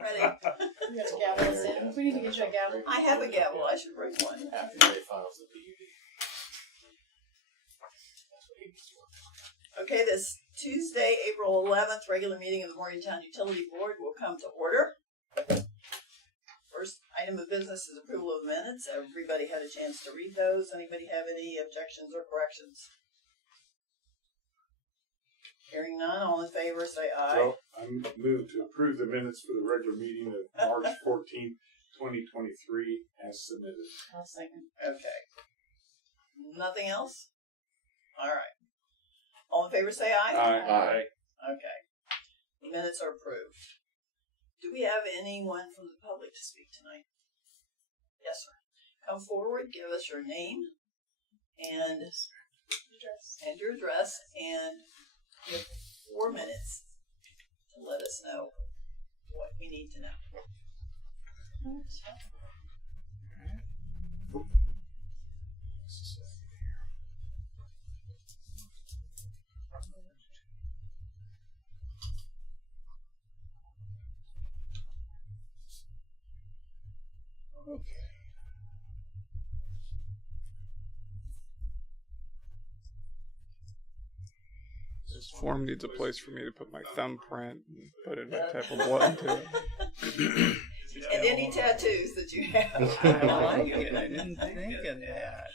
Ready? You got a gavel us in. We need to get you a gavel. I have a gavel. I should bring one. After Ray files the PUD. Okay, this Tuesday, April 11th, regular meeting of the Morgantown Utility Board will come to order. First item of business is approval of minutes. Everybody had a chance to read those. Anybody have any objections or corrections? Hearing none, all in favor say aye. Well, I move to approve the minutes for the regular meeting of March 14th, 2023 as submitted. I'll second. Okay. Nothing else? All right. All in favor say aye. Aye. Okay. The minutes are approved. Do we have anyone from the public to speak tonight? Yes, sir. Come forward, give us your name and your address, and you have 4 minutes to let us know what we need to know. Okay. This form needs a place for me to put my thumbprint and put in my type of blood into it. And any tattoos that you have. I like it. I didn't think of that.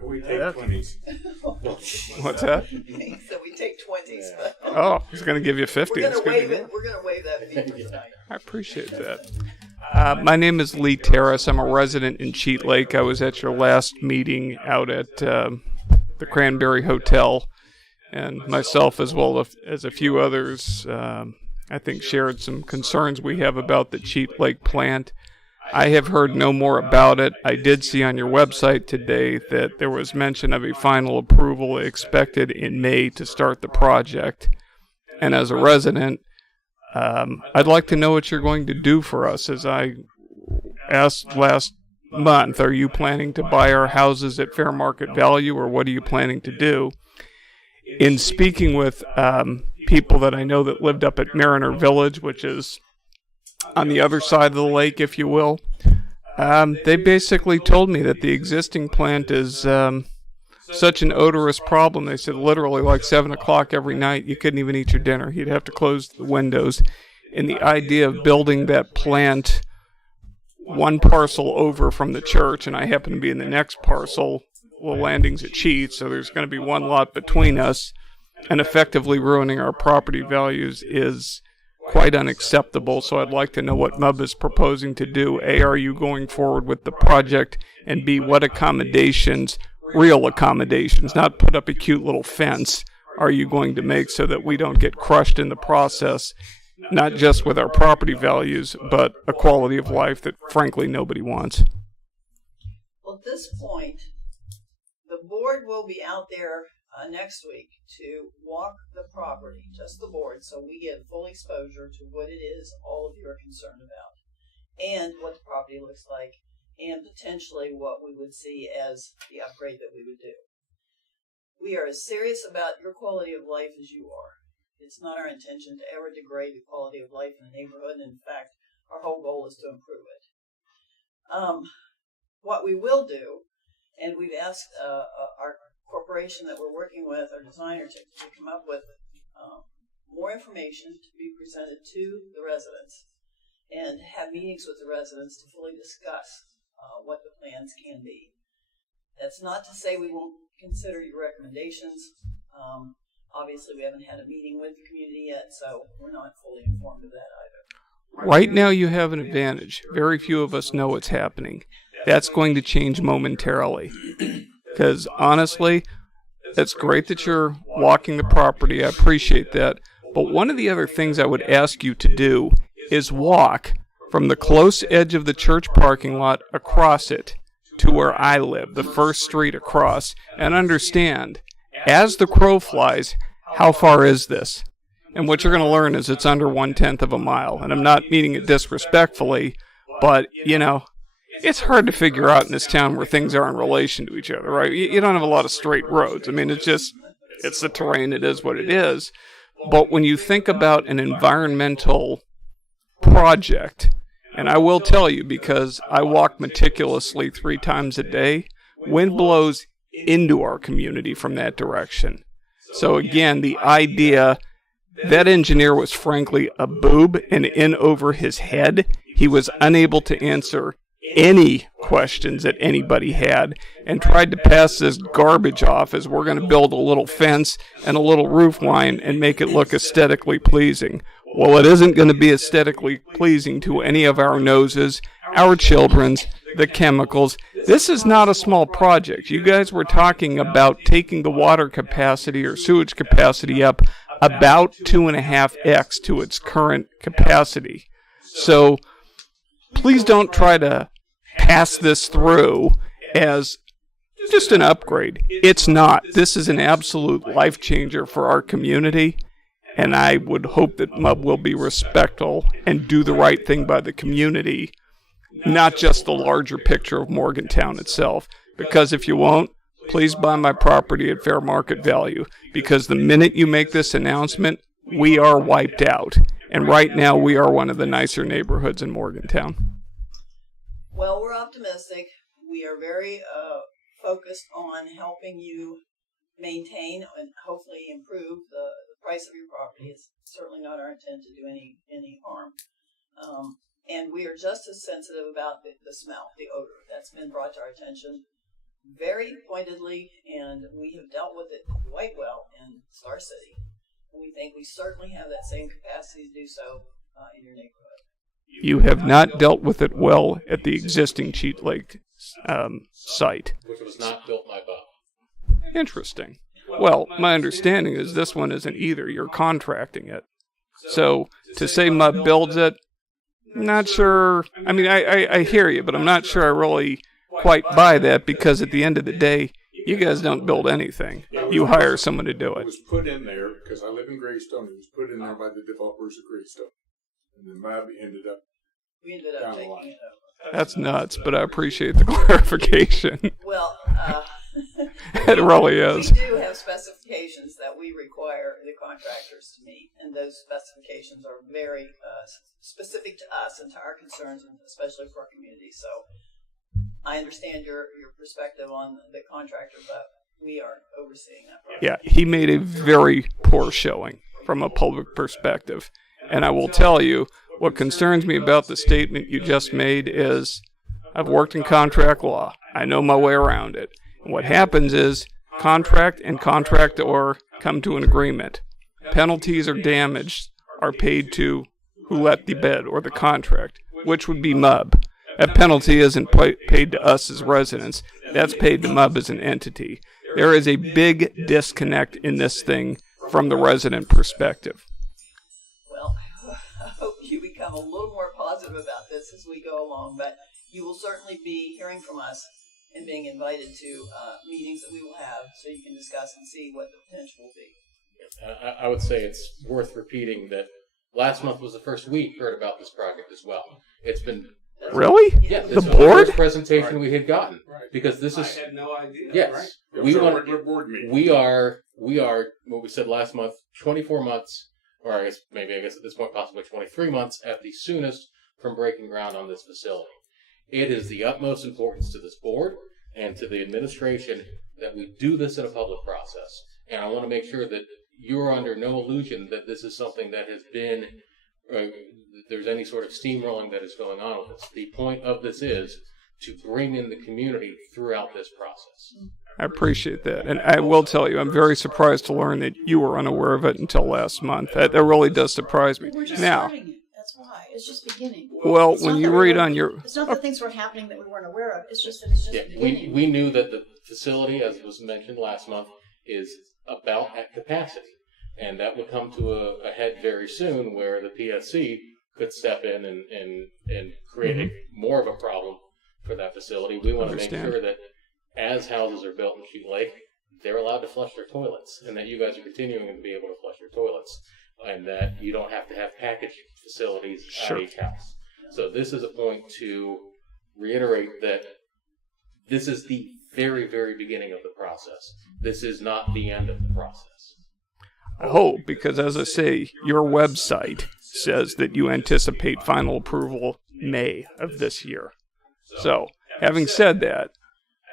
We take 20s. What's that? So we take 20s, but Oh, he's going to give you 50. we're That's gonna good. waive it. We're gonna waive that fee for tonight. I appreciate that. My name is Lee Terrace. I'm a resident in Cheat Lake. I was at your last meeting out at the Cranberry Hotel, and myself, as well as a few others, I think shared some concerns we have about the Cheat Lake plant. I have heard no more about it. I did see on your website today that there was mention of a final approval expected in May to start the project. And as a resident, I'd like to know what you're going to do for us. As I asked last month, are you planning to buy our houses at fair market value, or what are you planning to do? In speaking with people that I know that lived up at Mariner Village, which is on the other side of the lake, if you will, they basically told me that the existing plant is such an odorous problem. They said literally like 7 o'clock every night, you couldn't even eat your dinner. You'd have to close the windows. And the idea of building that plant one parcel over from the church, and I happen to be in the next parcel, well, landing's at Cheat, so there's going to be one lot between us, and effectively ruining our property values is quite unacceptable. So I'd like to know what MUB is proposing to do. A, are you going forward with the project? And B, what accommodations, real accommodations, not put up a cute little fence, are you going to make so that we don't get crushed in the process, not just with our property values, but a quality of life that frankly nobody wants? Well, at this point, the board will be out there next week to walk the property, just the board, so we get full exposure to what it is all of you are concerned about, and what the property looks like, and potentially what we would see as the upgrade that we would do. We are as serious about your quality of life as you are. It's not our intention to ever degrade the quality of life in the neighborhood. In fact, our whole goal is to improve it. What we will do, and we've asked our corporation that we're working with, our designer, to come up with more information to be presented to the residents, and have meetings with the residents to fully discuss what the plans can be. That's not to say we won't consider your recommendations. Obviously, we haven't had a meeting with the community yet, so we're not fully informed of that either. Right now you have an advantage. Very few of us know what's happening. That's going to change momentarily. Because honestly, it's great that you're walking the property. I appreciate that. But one of the other things I would ask you to do is walk from the close edge of the church parking lot across it to where I live, the first street across, and understand, as the crow flies, how far is this? And what you're going to learn is it's under 1/10 of a mile. And I'm not meaning it disrespectfully, but, you know, it's hard to figure out in this town where things are in relation to each other, right? You don't have a lot of straight roads. I mean, it's the terrain, it is what it is. But when you think about an environmental project, and I will tell you because I walk meticulously 3 times a day, wind blows into our community from that direction. So again, the idea, that engineer was frankly a boob and in over his head. He was unable to answer any questions that anybody had and tried to pass this garbage off as we're going to build a little fence and a little roof line and make it look aesthetically pleasing. Well, it isn't going to be aesthetically pleasing to any of our noses, our children's, the chemicals. This is not a small project. You guys were talking about taking the water capacity or sewage capacity up about 2.5x to its current capacity. So please don't try to pass this through as just an upgrade. It's not. This is an absolute life changer for our community, and I would hope that MUB will be respectful and do the right thing by the community, not just the larger picture of Morgantown itself. Because if you won't, please buy my property at fair market value, because the minute you make this announcement, we are wiped out. And right now, we are one of the nicer neighborhoods in Morgantown. Well, we're optimistic. We are very focused on helping you maintain and hopefully improve the price of your property. It's certainly not our intent to do any harm. And we are just as sensitive about the smell, the odor. That's been brought to our attention very pointedly, and we have dealt with it quite well in Star City. And we think we certainly have that same capacity to do so in your neighborhood. You have not dealt with it well at the existing Cheat Lake site. Which was not built by Bob. Interesting. Well, my understanding is this one isn't either. You're contracting it. So to say MUB builds it, not sure. I mean, I hear you, but I'm not sure I really quite buy that, because at the end of the day, you guys don't build anything. You hire someone to do It it. was put in there because I live in Greystone. It was put in there by the developers of Greystone, and then MUB ended up. We ended up taking it over. That's nuts, but I appreciate the clarification. Well, It really is. We do have specifications that we require the contractors to meet, and those specifications are very specific to us and to our concerns, and especially for our community. So I understand your perspective on the contractor, but we are overseeing that project. Yeah, he made a very poor showing from a public perspective. And I will tell you, what concerns me about the statement you just made is I've worked in contract law. I know my way around it. And what happens is contract and contractor come to an agreement. Penalties or damage are paid to who let the bid or the contract, which would be MUB. That penalty isn't paid to us as residents. That's paid to MUB as an entity. There is a big disconnect in this thing from the resident perspective. Well, I hope you become a little more positive about this as we go along, but you will certainly be hearing from us and being invited to meetings that we will have so you can discuss and see what the potential will be. I would say it's worth repeating that last month was the first we heard about this project as well. It's been Really? Yeah, this The was board? the first presentation we had gotten, because this is. I had no idea. Yes, Right? It we was a want. regular board meeting. We are what we said last month. 24 months, or I guess at this point possibly 23 months at the soonest from breaking ground on this facility. It is the utmost importance to this board and to the administration that we do this in a public process. And I want to make sure that you're under no illusion that this is something that has been. There's any sort of steamrolling that is going on with this. The point of this is to bring in the community throughout this process. I appreciate that. And I will tell you, I'm very surprised to learn that you were unaware of it until last month. That really does surprise me. We're just Now, starting it. That's why. It's just beginning. well, It's when not you that we read weren't- on your... It's not that things were happening that we weren't aware of. It's just that it's just Yeah, beginning. we knew that the facility, as was mentioned last month, is about at capacity. And that would come to a head very soon where the PSC could step in and create more of a problem for that facility. We want to make Understand. sure that as houses are built in Cheat Lake, they're allowed to flush their toilets, and that you guys are continuing to be able to flush your toilets, and that you don't have to have packaged facilities Sure. at each house. So this is a point to reiterate that this is the very, very beginning of the process. This is not the end of the process. I hope, because as I say, your website says that you anticipate final approval May of this year. So, having said that,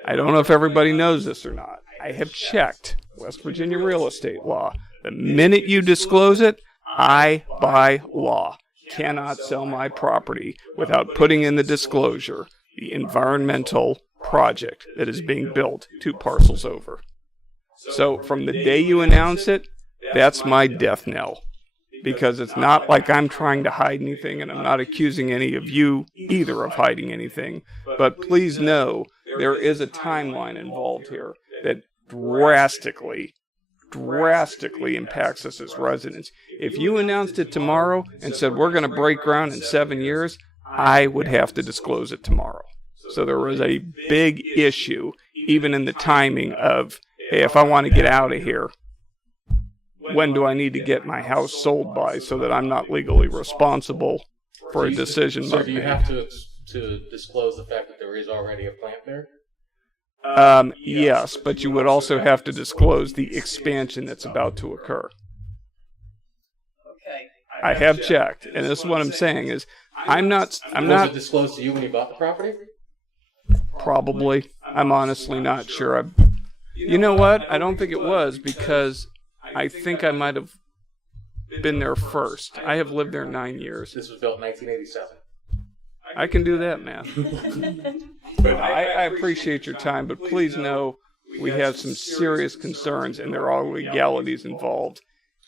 I don't know if everybody knows this or not. I have checked West Virginia real estate law. The minute you disclose it, I, by law, cannot sell my property without putting in the disclosure the environmental project that is being built 2 parcels over. So from the day you announce it, that's my death knell. Because it's not like I'm trying to hide anything, and I'm not accusing any of you either of hiding anything. But please know there is a timeline involved here that drastically impacts us as residents. If you announced it tomorrow and said we're going to break ground in 7 years, I would have to disclose it tomorrow. So there was a big issue, even in the timing of, hey, if I want to get out of here, when do I need to get my house sold by so that I'm not legally responsible for a decision? So do you have to disclose the fact that there is already a plant there? Yes, but you would also have to disclose the expansion that's about to occur. Okay. I have checked, and this is what I'm saying is, Was it disclosed to you when you bought the property? Probably. I'm honestly not sure. You know what? I don't think it was, because I think I might have been there first. I have lived there 9 years. This was built in 1987. I can do that math. But I appreciate your time, but please know we have some serious concerns, and there are legalities involved.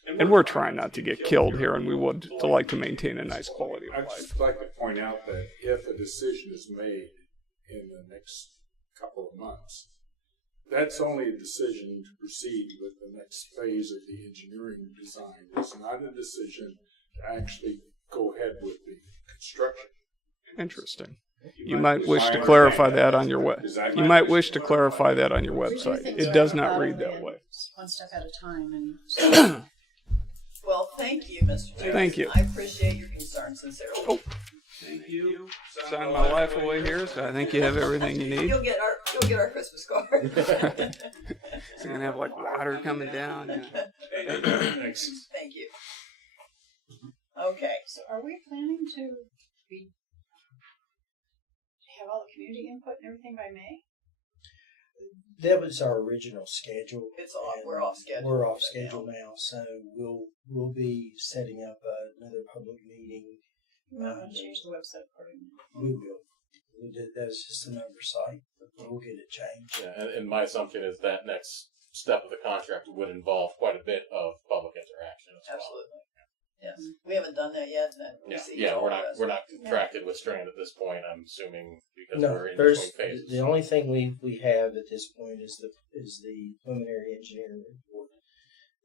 And we're trying not to get killed here, and we would like to maintain a nice quality of I'd life. just like to point out that if a decision is made in the next couple of months, that's only a decision to proceed with the next phase of the engineering design. It's not a decision to actually go ahead with the construction. Interesting. You might wish to clarify that on your website. You might wish to clarify that on your website. It does not read that way. One step at a time, and Well, thank you, Mr. Terry. Thank you. I appreciate your concern sincerely. Oh. Thank you. Sign my life away here, so I think you have everything you need. You'll get our Christmas card. It's gonna have like water coming down. Thanks. Thank you. Okay. so are we planning to have all the community input and everything by May? That was our original schedule. It's off. We're off schedule. We're off schedule now, so we'll be setting up another public meeting. We might want to change the website accordingly. We will. That was just an oversight, but we'll get it changed. Yeah, and my assumption is that next step of the contract would involve quite a bit of public interaction as well. Absolutely. Yes. We haven't done that yet. And We're not contracted with Strand at this point. I'm assuming because No, we're in there's between phases. the only thing we have at this point is the preliminary engineering report.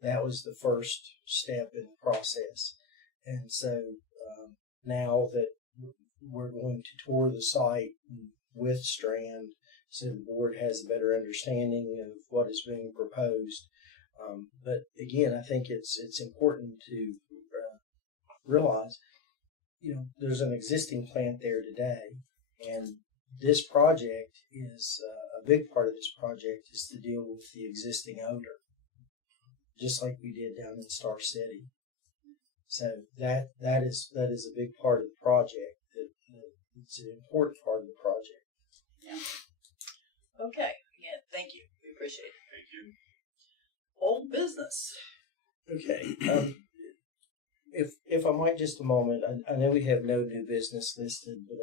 That was the first step in the process, and so now that we're going to tour the site with Strand, so the board has a better understanding of what is being proposed. But again, I think it's important to realize, there's an existing plant there today, and this project is a big part of this project is to deal with the existing odor, just like we did down in Star City. So that is a big part of the project. It's an important part of the project. Yeah. Okay. Again, thank you. We appreciate it. Thank you. Old business. Okay. If I might just a moment, I know we have no new business listed, but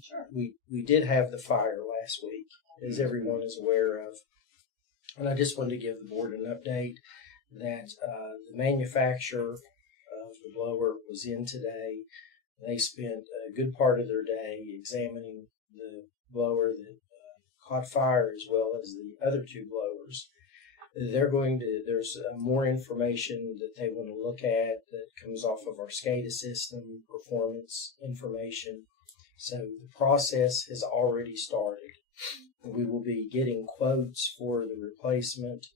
Sure. we did have the fire last week, as everyone is aware of. And I just wanted to give the board an update that the manufacturer of the blower was in today. They spent a good part of their day examining the blower that caught fire, as well as the other two blowers. There's more information that they want to look at that comes off of our SCADA system, performance information. So the process has already started. We will be getting quotes for the replacement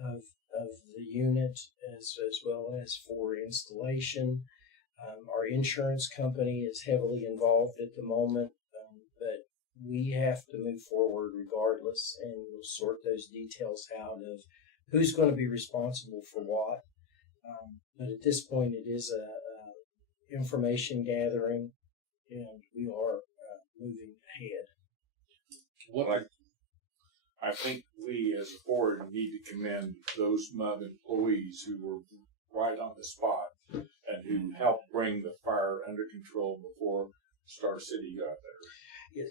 of the unit as well as for installation. Our insurance company is heavily involved at the moment, but we have to move forward regardless, and we'll sort those details out of who's going to be responsible for what. But at this point, it is information gathering, and we are moving ahead. What? I think we as a board need to commend those MUB employees who were right on the spot and who helped bring the fire under control before Star City got there.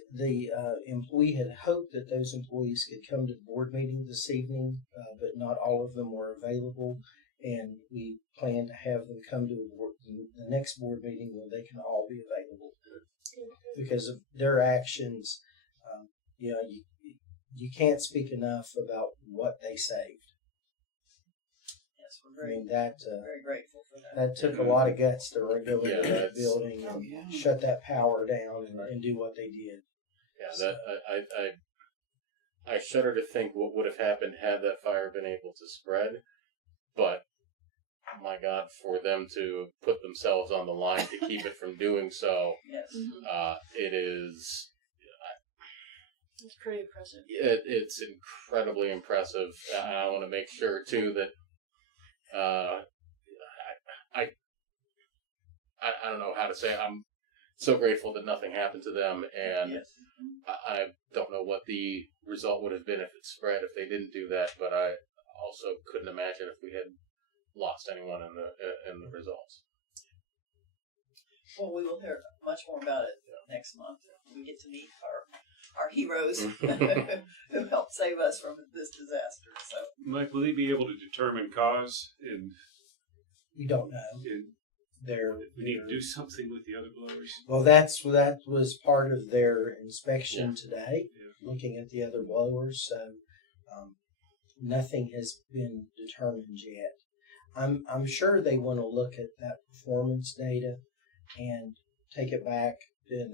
We had hoped that those employees could come to the board meeting this evening, but not all of them were available, and we plan to have them come to the next board meeting when they can all be available. Because of their actions, you can't speak enough about what they saved. Yes, we're very, that very grateful for that. that took a lot of guts to go into that that's- building and shut that power down and do what they did. Yeah, that I shudder to think what would have happened had that fire been able to spread. But my God, for them to put themselves on the line to keep it from doing so, Yes. it is. It's pretty impressive. It's incredibly impressive. And I want to make sure too that I don't know how to say it. I'm so grateful that nothing happened to them, and Yes. I don't know what the result would have been if it spread if they didn't do that. But I also couldn't imagine if we had lost anyone in the results. Well, we will hear much more about it next month. We get to meet our heroes who helped save us from this disaster. So, Mike, will they be able to determine cause? And We don't know. we need to do something with the other blowers. Well, that was part of their inspection today, Yeah. looking at the other blowers. So nothing has been determined yet. I'm sure they want to look at that performance data and take it back. They're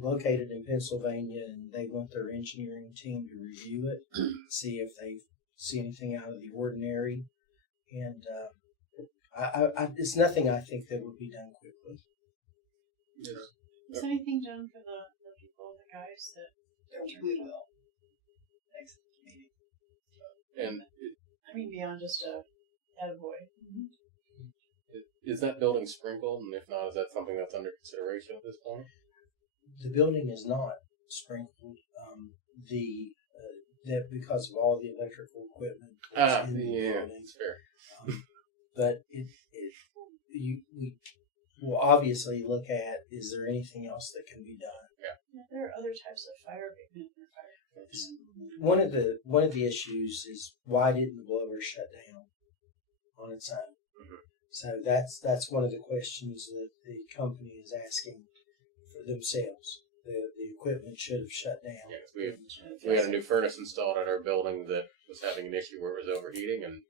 located in Pennsylvania, and they want their engineering team to review it, see if they see anything out of the ordinary. And it's nothing I think that would be done quickly. Is anything done for the people, the guys that we will. Next meeting. And I mean beyond just a attaboy? is that building sprinkled? And if not, is that something that's under consideration at this point? The building is not sprinkled. That because of all the electrical equipment that's in the building. That's fair. But we will obviously look at, is there anything else that can be done? Yeah, there are other types of fire abatement or fire protection. One of the issues is, why didn't the blower shut down on its own? Mhm. So that's one of the questions that the company is asking for themselves. The equipment should have shut down. Yeah, 'cause we had a new furnace installed at our building that was having an issue where it was overheating, and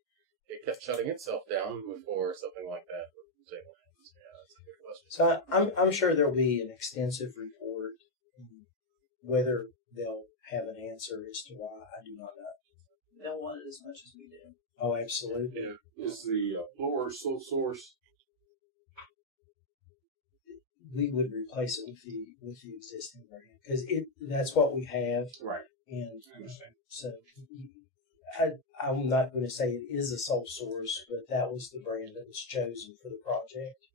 it kept shutting itself down before something like that was able to happen. So, yeah, that's a good question. So I'm sure there'll be an extensive report. Whether they'll have an answer as to why, I do not know. They'll want it as much as we do. Oh, absolutely. Yeah. Is the blower sole source? We would replace it with the existing brand because that's what we have, Right. and I understand. so I'm not going to say it is a sole source, but that was the brand that was chosen for the project.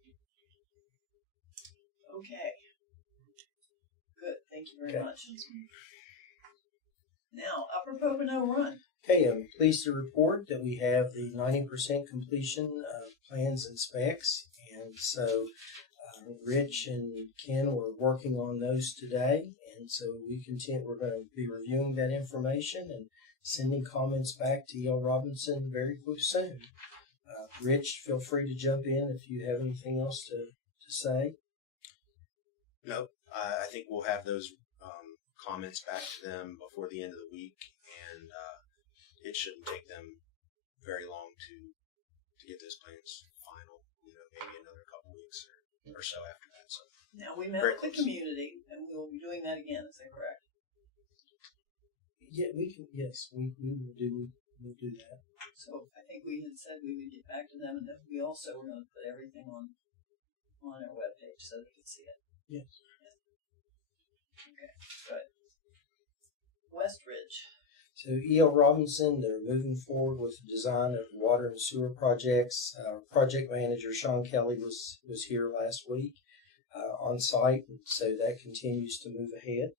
Okay. Good. Thank you very Okay. much. Now, Upper Pocono Run. Okay, I'm pleased to report that we have the 90% completion of plans and specs, and so Rich and Ken were working on those today, and so we're going to be reviewing that information and sending comments back to E.L. Robinson very soon. Rich, feel free to jump in if you have anything else to say. No, I think we'll have those comments back to them before the end of the week, and it shouldn't take them very long to get those plans final. Maybe another couple weeks or so after that. So Now, we met Very with the close. community, and we will be doing that again. Is that correct? Yeah, we can. Yes, we will do. We'll do that. So I think we had said we would get back to them, and that we also were going to put everything on our webpage so they could see it. Yes. Okay, good. Westridge. So E.L. Robinson, they're moving forward with the design of water and sewer projects. Project manager Sean Kelly was here last week on site, so that continues to move ahead.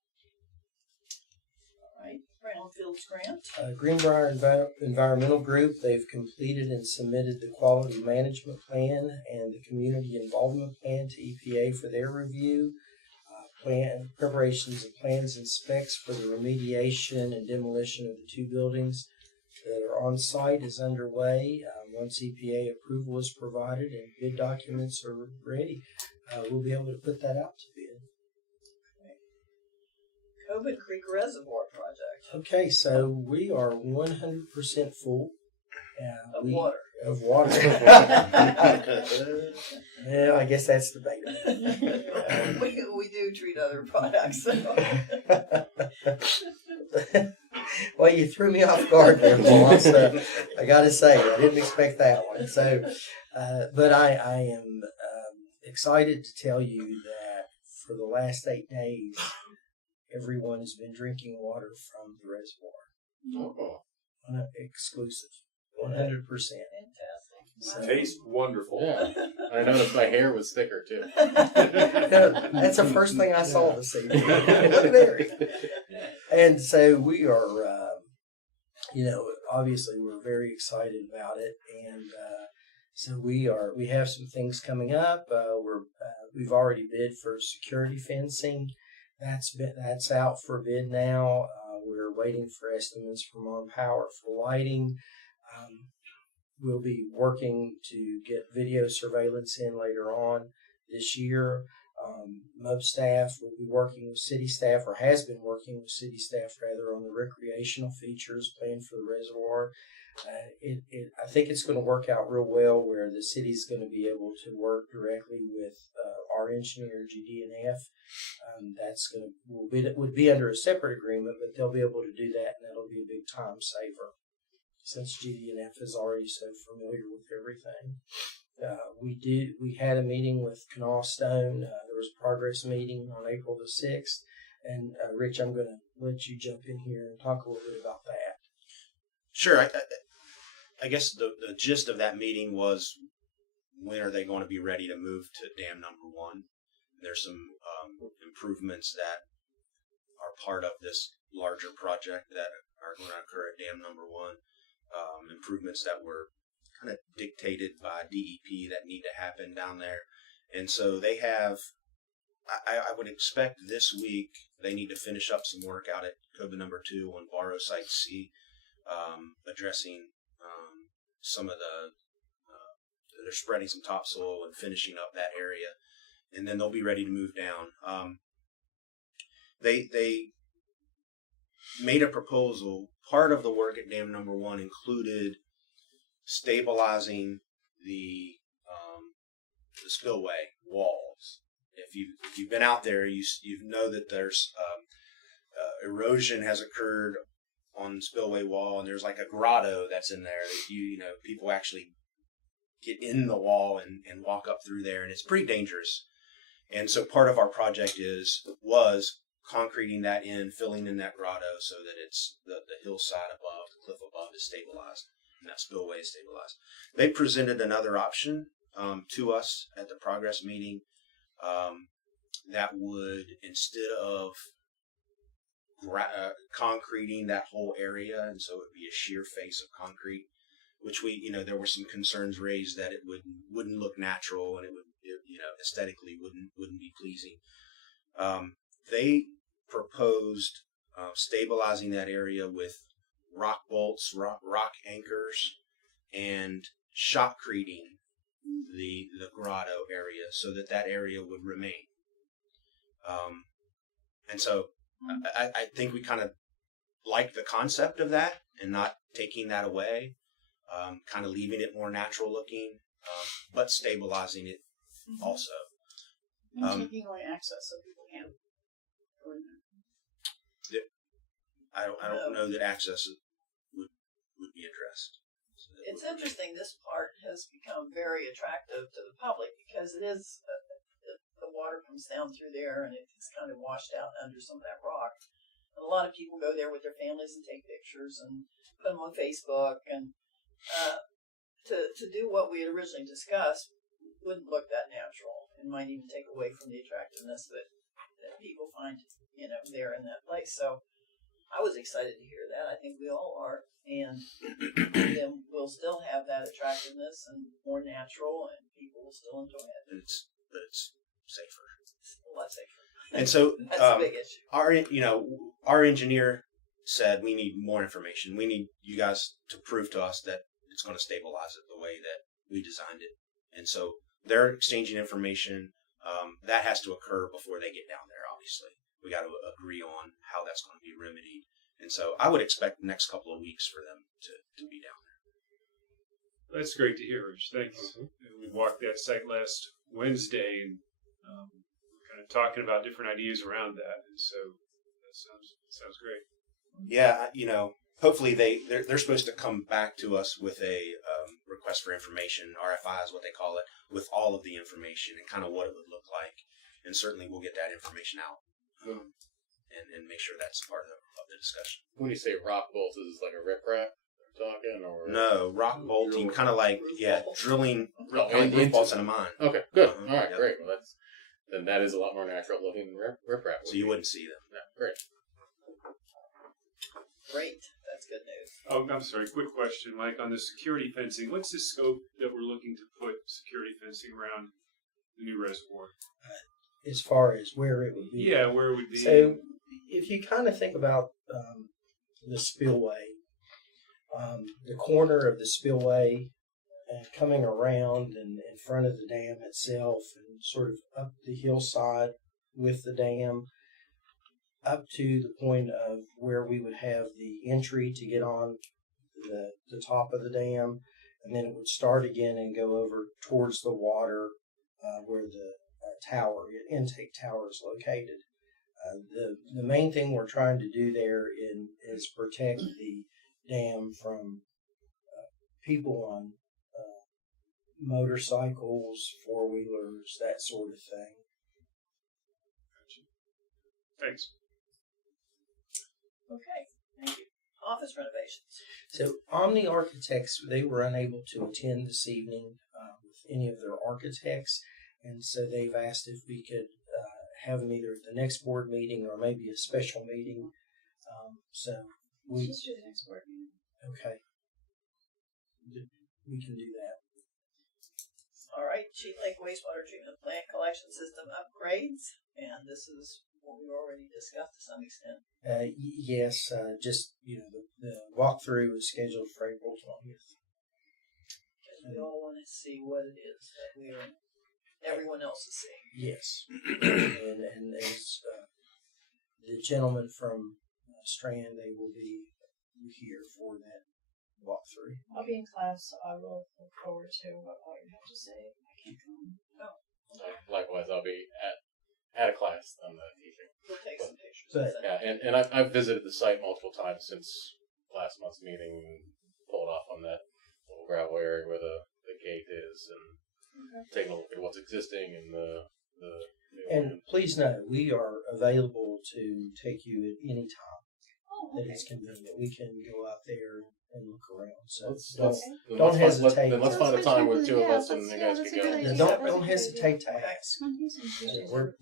All right, Brownfields grant. Greenbrier Environmental Group, they've completed and submitted the quality management plan and the community involvement plan to EPA for their review. Preparations of plans and specs for the remediation and demolition of the two buildings that are on site is underway. Once EPA approval is provided and bid documents are ready, we'll be able to put that out to bid. Coben Creek Reservoir Project. Okay, so we are 100% full. Of water. Of water. Yeah, I guess that's debatable. We do treat other products. Well, you threw me off guard there, Paul. So I got to say, I didn't expect that one. So, but I am excited to tell you that for the last 8 days, everyone has been drinking water from the reservoir. Oh. Exclusive. 100%. Fantastic. So, Tastes wonderful. Yeah. I noticed my hair was thicker too. that's the first thing I saw this evening. Very. And so we are, obviously we're very excited about it, and so we have some things coming up. We've already bid for security fencing. That's out for bid now. We're waiting for estimates from On Power for lighting. We'll be working to get video surveillance in later on this year. MOB staff will be working with city staff, or has been working with city staff rather, on the recreational features planned for the reservoir. I think it's going to work out real well, where the city's going to be able to work directly with our engineer, GD&F. Would be under a separate agreement, but they'll be able to do that, and that'll be a big time saver, since GD&F is already so familiar with everything. We had a meeting with Canal Stone. There was a progress meeting on April the 6th. And Rich, I'm going to let you jump in here and talk a little bit about that. Sure. I guess the gist of that meeting was, when are they going to be ready to move to dam number 1? There's some improvements that are part of this larger project that are going to occur at dam number 1. Improvements that were kind of dictated by DEP that need to happen down there. And so they have, I would expect this week, they need to finish up some work out at Coben number 2 on Barrow Site C, addressing some of they're spreading some topsoil and finishing up that area. And then they'll be ready to move down. They made a proposal. Part of the work at dam number 1 included stabilizing the spillway walls. If you've been out there, you know that there's erosion has occurred on the spillway wall, and there's like a grotto that's in there that people actually get in the wall and walk up through there, and it's pretty dangerous. And so part of our project was concreting that in, filling in that grotto so that it's the hillside above, the cliff above is stabilized, and that spillway is stabilized. They presented another option to us at the progress meeting that would, instead of concreting that whole area, and so it would be a sheer face of concrete, which there were some concerns raised that it wouldn't look natural, and it would aesthetically wouldn't be pleasing. They proposed stabilizing that area with rock bolts, rock anchors, and shotcreting the grotto area so that area would remain. And so I think we kind of like the concept of that and not taking that away, kind of leaving it more natural looking, but stabilizing it also. And taking away access so people can't go in there. I don't know that access would be addressed. It's interesting. This part has become very attractive to the public because it is the water comes down through there and it's kind of washed out under some of that rock. a lot of people go there with their families and take pictures and put them on Facebook. And to do what we had originally discussed wouldn't look that natural and might even take away from the attractiveness that people find, there in that place. So I was excited to hear that. I think we all are. And then we'll still have that attractiveness and more natural, and people will still enjoy it. But it's safer. It's a lot safer. And so that's a big issue. Our engineer said we need more information. We need you guys to prove to us that it's going to stabilize it the way that we designed it. And so they're exchanging information. That has to occur before they get down there, obviously. We got to agree on how that's going to be remedied. And so I would expect the next couple of weeks for them to be down there. That's great to hear, Rich. Thank you. We walked that site last Wednesday and kind of talking about different ideas around that. And so that sounds great. Yeah, hopefully they're supposed to come back to us with a request for information, RFI is what they call it, with all of the information and kind of what it would look like. And certainly we'll get that information out and make sure that's part of the discussion. When you say rock bolts, is it like a riprap talking, or no rock bolting, kind of like drilling into bolts in a mine. Okay, good. All right, great. Well, then that is a lot more natural looking than riprap. So you wouldn't see them. Yeah, great. Great. That's good news. Oh, I'm sorry. Quick question, Mike, on the security fencing. What's the scope that we're looking to put security fencing around the new reservoir? As far as where it would be. Yeah, where it would be. So if you kind of think about the spillway, the corner of the spillway and coming around and in front of the dam itself and sort of up the hillside with the dam up to the point of where we would have the entry to get on the top of the dam, and then it would start again and go over towards the water where the intake tower is located. The main thing we're trying to do there is protect the dam from people on motorcycles, four-wheelers, that sort of thing. Thanks. Okay, thank you. Office renovations. So Omni Architects, they were unable to attend this evening with any of their architects, and so they've asked if we could have them either at the next board meeting or maybe a special meeting. Let's do the next board meeting. Okay. We can do that. All right, Cheat Lake wastewater treatment plant collection system upgrades, and this is what we already discussed to some extent. Yes, just the walkthrough is scheduled for April 20th. Because we all want to see what it is that everyone else is seeing. Yes, and as the gentleman from Strand, they will be here for that walkthrough. I'll be in class, so I will look forward to what all you have to say. I can't come. Oh, Likewise, I'll be at a class on the teaching. we'll take some pictures. But- Yeah, and I've visited the site multiple times since last month's meeting and pulled off on that little gravel area where the gate is and taking a look at what's existing and the And please know, we are available to take you at any time Oh, that okay. it's convenient. We can go out there and look around. So then don't hesitate. Let's find a time where two of us and Yeah, you guys that's can a go. good Yeah, idea. don't That's a good hesitate to idea. ask.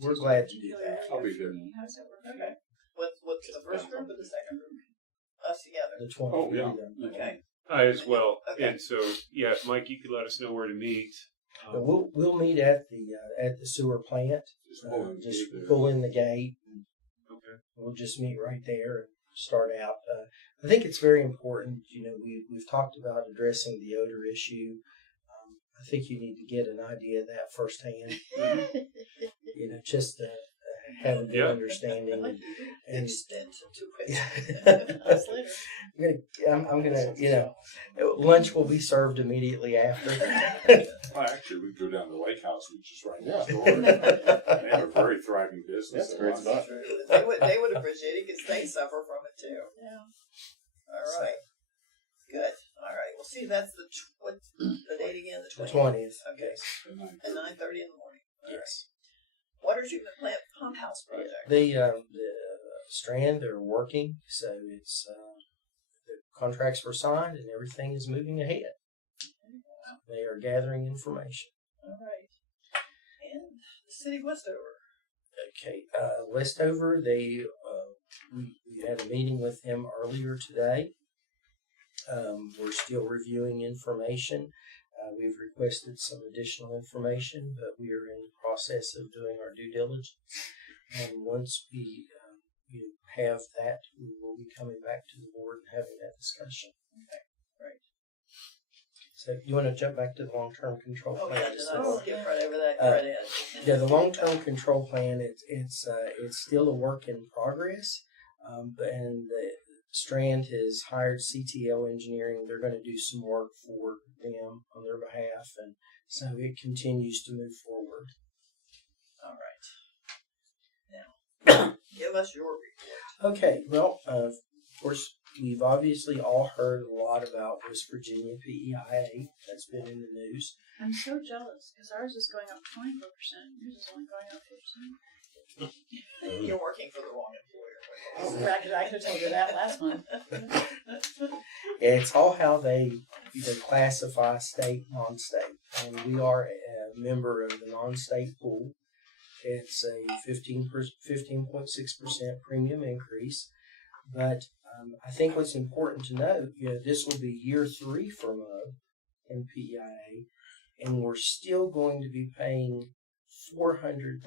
We're glad to do that. I'll be there. How does that work? Okay. What's the first group or the second group? Us together. The 20th. Oh, yeah. Okay. I as well. Okay. And so, yeah, if Mike, you could let us know where to meet. But we'll meet at the sewer plant. Just pull in the gate. And Okay. we'll just meet right there and start out. I think it's very important. We've talked about addressing the odor issue. I think you need to get an idea of that firsthand. Just to have a good Yeah. understanding. And Extent to it. I'm gonna, lunch will be served immediately after. Well, actually, we go down to the Lake House, which is right Yeah. next door. They have a very thriving business. That's a great spot. They would appreciate it because they suffer from it too. Yeah. All right. Good. All right. Well, see, that's what's the date again? The 20th. 20th. Okay. And I- At 9:30 in the morning. All right. Yes. Water treatment plant pump house project. The Strand. They're working, so it's the contracts were signed and everything is moving ahead. They are gathering information. All right. And the city of Westover. Okay, Westover. We had a meeting with them earlier today. We're still reviewing information. We've requested some additional information, but we are in the process of doing our due diligence. And once we have that, we will be coming back to the board and having that discussion. Okay, right. So you want to jump back to the long-term control Oh, plan? yeah, did I skip right over that? Right ahead. Yeah, the long-term control plan, it's still a work in progress. And the Strand has hired CTL Engineering. They're going to do some work for them on their behalf, and so it continues to move forward. All right. Now, give us your report. Okay, well, of course, we've obviously all heard a lot about West Virginia PEIA. That's been in the news. I'm so jealous because ours is going up 24%. Yours is only going up 15%. You're working for the wrong employer. I could have told you that last month. It's all how they classify state, non-state, and we are a member of the non-state pool. It's a 15.6% premium increase, but I think what's important to note, this will be year 3 for MUB in PEIA, and we're still going to be paying $400,000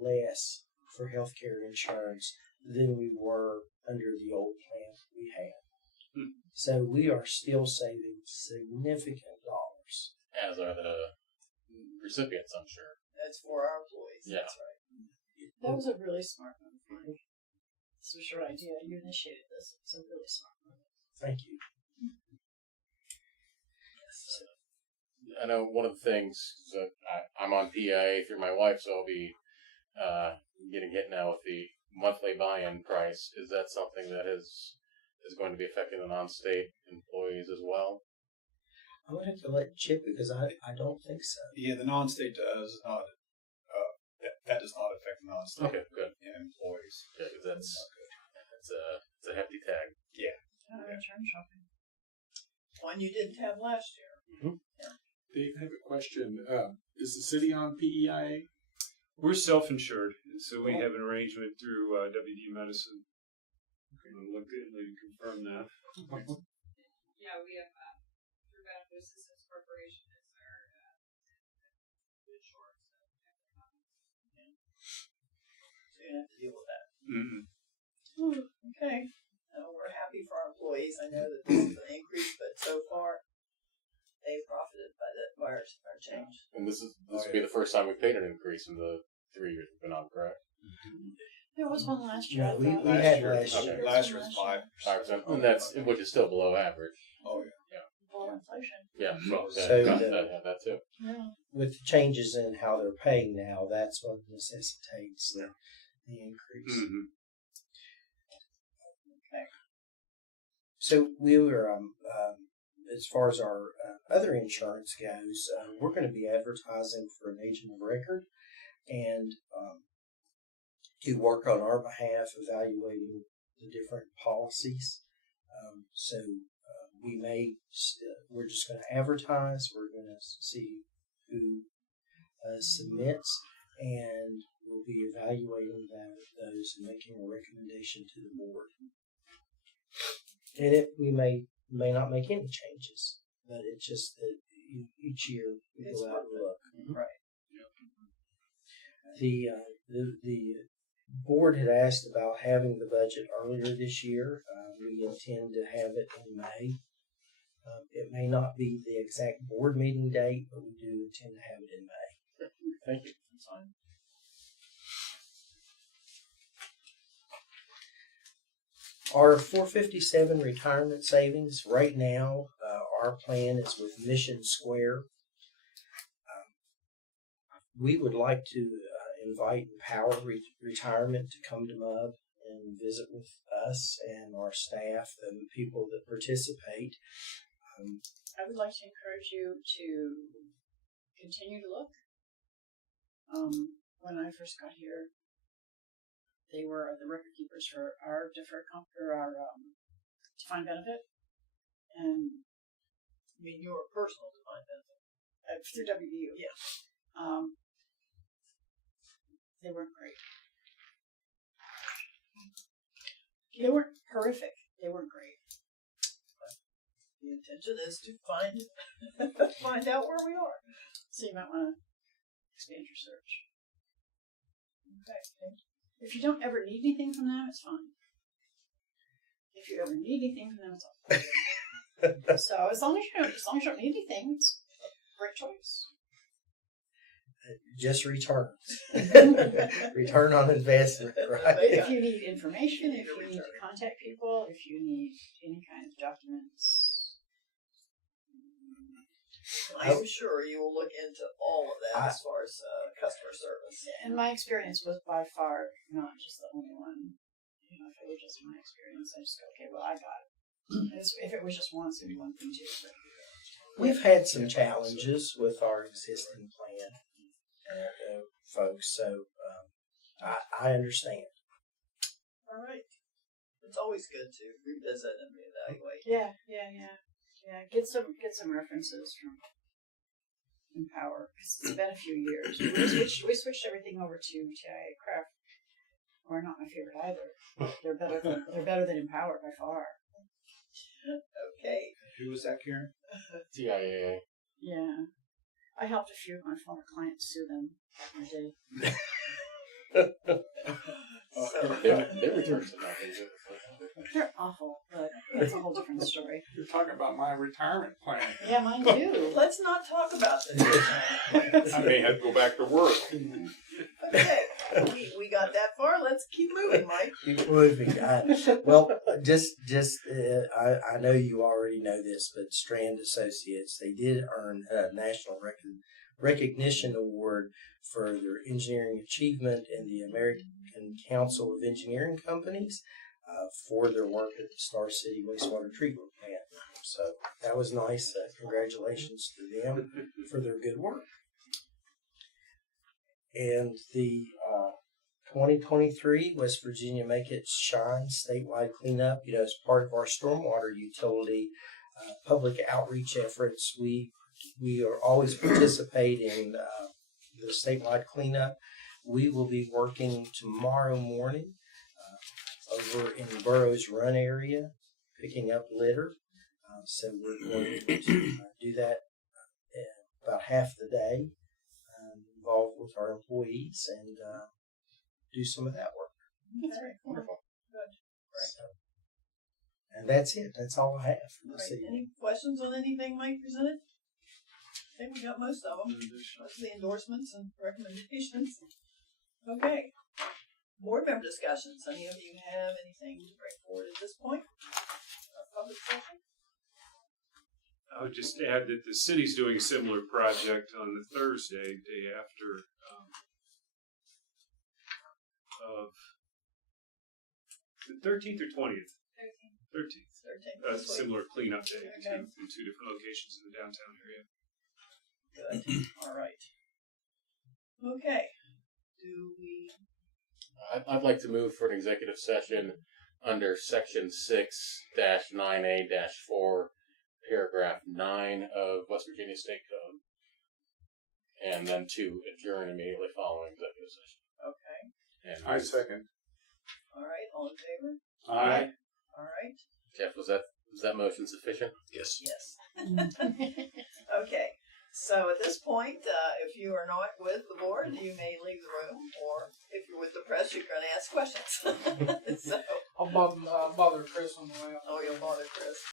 less for healthcare insurance than we were under the old plan we had. So we are still saving significant dollars. As are the recipients, I'm sure. That's for our employees. Yeah. That's right. That was a really smart move. It's a short idea. You initiated this. It's a really smart move. Thank you. I know one of the things that I'm on PIA through my wife, so I'll be getting hit now with the monthly buy-in price. Is that something that is going to be affecting the non-state employees as well? I'm going to have to let Chip because I don't think so. Yeah, the non-state does not. That does not affect the non-state Okay, good. employees. Yeah, because it's a hefty tag. Yeah. Return shopping. One you didn't have last year. Mm-hmm. Yeah. Dave, I have a question. Is the city on PEIA? We're self-insured, and so we have an arrangement through WD Medicine. I'm going to look at it and confirm that. Yeah, we have through Benefit Assistance Corporation is our insurance. So you have to deal with that. Mm-hmm. Okay. We're happy for our employees. I know that this is an increase, but so far they've profited by our change. And this will be the first time we've paid an increase in the 3 years we've been on, correct? There was one last year. No, we I thought. had year, last year. Last year was 5%. 5%, and that's which is still below average. Oh yeah. Full inflation. Yeah, well, So that too. Yeah. With the changes in how they're paying now, that's what necessitates the increase. Mm-hmm. Okay. So we were, as far as our other insurance goes, we're going to be advertising for an agent of record and to work on our behalf, evaluating the different policies. We're just going to advertise. We're going to see who submits, and we'll be evaluating those and making a recommendation to the board. And we may not make any changes, but it's just that each year we go out and look. Right. The board had asked about having the budget earlier this year. We intend to have it in May. It may not be the exact board meeting date, but we do intend to have it in May. Thank you. That's fine. Our 457 retirement savings right now, our plan is with Mission Square. We would like to invite Empower Retirement to come to MUB and visit with us and our staff and the people that participate. I would like to encourage you to continue to look. When I first got here, They were the record keepers for our defined benefit, and I mean, your personal defined benefit. through WVU. Yeah. They weren't great. They weren't horrific. They weren't great. The intention is to find out where we are. So you might want to expand your search. Okay. If you don't ever need anything from them, it's fine. If you ever need anything from them, it's all. So as long as you don't need anything, it's a great choice. Just return. Return on investment, right? If you need information, if you need to contact people, if you need any kind of documents. I'm sure you will look into all of that as far as customer service. And my experience was by far not just the only one. You know, if it was just my experience, I just go, okay, well, I got it. If it was just once, it'd be one thing too. But We've had some challenges with our existing plan, folks, so I understand. All right. It's always good to revisit and reevaluate. yeah. Get some references from Empower, because it's been a few years. We switched everything over to TIA Craft. We're not my favorite either. They're better than Empower by far. Okay. Who was that, Karen? TIAA. Yeah. I helped a few of my former clients sue them back in the day. They returned some nothing. They're awful, but that's a whole different story. You're talking about my retirement plan. Yeah, mine too. Let's not talk about this. I may have to go back to work. Okay. We got that far. Let's keep moving, Mike. Keep moving. I know you already know this, but Strand Associates, they did earn a national recognition award for their engineering achievement in the American Council of Engineering Companies for their work at the Star City wastewater treatment plant. So that was nice. Congratulations to them for their good work. And the 2023 West Virginia Make It Shine statewide cleanup, as part of our stormwater utility public outreach efforts, we are always participate in the statewide cleanup. We will be working tomorrow morning over in Burroughs Run area, picking up litter. So we're going to do that about half the day, involved with our employees, and do some of that work. That's very wonderful. Good. So, and that's it. That's all I have for All this right. evening. Any questions on anything Mike presented? I think we got most of them. That's the endorsements and recommendations. Okay. Board member discussions. Any of you have anything to bring forward at this point? Public session? I would just add that the city's doing a similar project on the Thursday, day after of the 13th or 20th? 13th. 13th. That's a similar cleanup day Okay. in two different locations in the downtown area. Good. All right. Okay. Do we? I'd like to move for an executive session under section 6-9A-4, paragraph 9 of West Virginia State Code, and then to adjourn immediately following executive session. Okay. And I second. All right. All in favor? Aye. All right. Jeff, was that motion sufficient? Yes. Yes. Okay. So at this point, if you are not with the board, you may leave the room, or if you're with the press, you're going to ask questions. So, I'll bother Chris on the way out. oh, you'll bother Chris.